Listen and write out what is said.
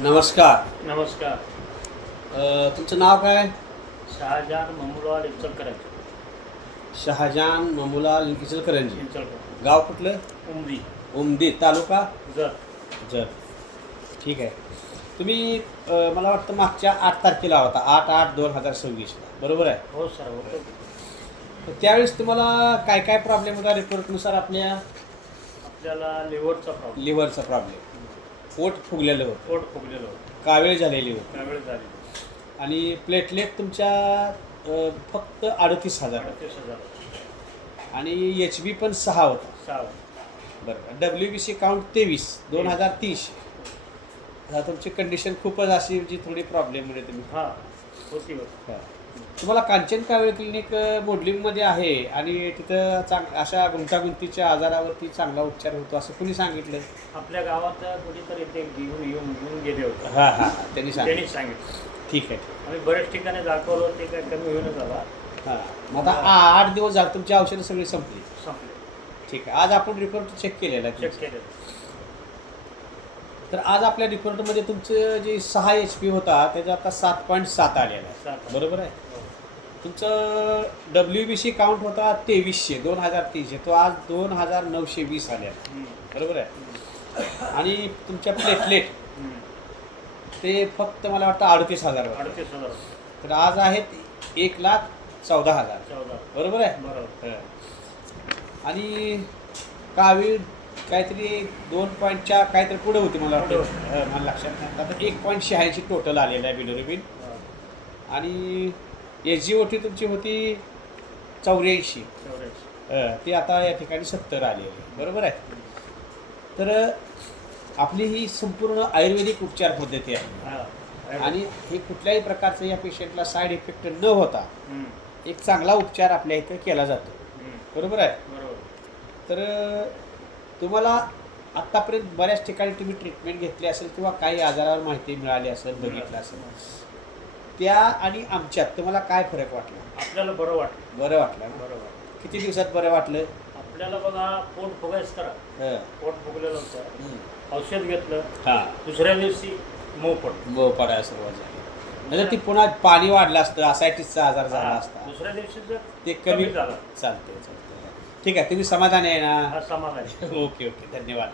नमस्कार. नमस्कार. तुमचं नाव काय? शहाजहान ममुलाल इचलकरंजी. शहाजहान ममुलाल इचलकरंजी. इचलकरंजी. गाव कुठलं? उमदी. उमदी तालुका जत. जत. ठीक आहे. तुम्ही मला वाटतं मागच्या 8 तारखेला होता, 8/8/2026ला, बरोबर आहे? हो सर, होतो. तर त्यावेळेस तुम्हाला काय काय प्रॉब्लेम होता रिपोर्टनुसार? आपल्याला लिव्हरचा प्रॉब्लेम. लिव्हरचा प्रॉब्लेम, पोट फुगलेलं होतं, पोट फुगलेलं होतं, कावीळ झालेली होती, त्यावेळी झाली. आणि प्लेटलेट तुमच्या फक्त 38,000 38,000. आणि HB पण 6 होता. 6. बरं. WBC काउंट 23,000 आता तुमची कंडिशन खूपच अशी जी थोडी प्रॉब्लेममुळे तुम्ही हां, होती होती. हां. तुम्हाला कांचन कावीळ क्लिनिक मोडलिंगमध्ये आहे आणि तिथं अशा गुंतागुंतीच्या आजारावरती चांगला उपचार होतो असं कुणी सांगितलं? आपल्या गावात कुणीतरी ते घेऊन गेले होते. हां हां, त्यांनी त्यांनी सांगितलं. ठीक आहे. आम्ही बऱ्याच ठिकाणी दाखवलं, ते काय कमी होईन झाला. हां, मग आता 8 दिवस झाले तुमची औषधं सगळी संपली. संपले. ठीक आहे. आज आपण रिपोर्ट चेक केलेला आहे. चेक केलं. तर आज आपल्या रिपोर्टमध्ये तुमचं जे 6 HP होता त्याचा आता 7.7 आलेला आहे. 7. बरोबर आहे? हो. तुमचं WBC काउंट होता 2300, 2023, तो आज 2920 आलेला. बरोबर आहे? आणि तुमच्या प्लेटलेट ते फक्त मला वाटतं 38,000 होते. 38,000. तर आज आहेत 1,14,000. 14. बरोबर आहे? बरोबर. आणि कावीळ काहीतरी 2 काहीतरी पुढे होती मला वाटतं. मला लक्षात नाही. आता 1.86 टोटल आलेलं आहे बिलोरिबिन. आणि SGOT तुमची होती 84. ती आता या ठिकाणी 70 आलेली आहे. बरोबर आहे? तर आपली ही संपूर्ण आयुर्वेदिक उपचार पद्धती आहे आणि हे कुठल्याही प्रकारचं या पेशंटला साईड इफेक्ट न होता एक चांगला उपचार आपल्या इथं केला जातो. बरोबर आहे? बरोबर. तर तुम्हाला आत्तापर्यंत बऱ्याच ठिकाणी तुम्ही ट्रीटमेंट घेतली असेल किंवा काही आजारावर माहिती मिळाली असेल, बघितलं असेल, त्या आणि आमच्यात तुम्हाला काय फरक वाटला? आपल्याला बरं वाटलं. बरं वाटलं ना? बरोबर. किती दिवसात बरं वाटलं? आपल्याला बघा, पोट फुगायचं करा. पोट फुगलेलं होतं, औषध घेतलं, हां, दुसऱ्या दिवशी मऊ पडलं. मग पडायला सुरुवात झाली. नंतर ती पुन्हा पाणी वाढलं असतं, असायटिसचा आजार झाला असता, दुसऱ्या दिवशी ते कमी झालं. चालते. ठीक आहे. तुम्ही समाधानी आहे ना? हा समाधान. ओके. धन्यवाद.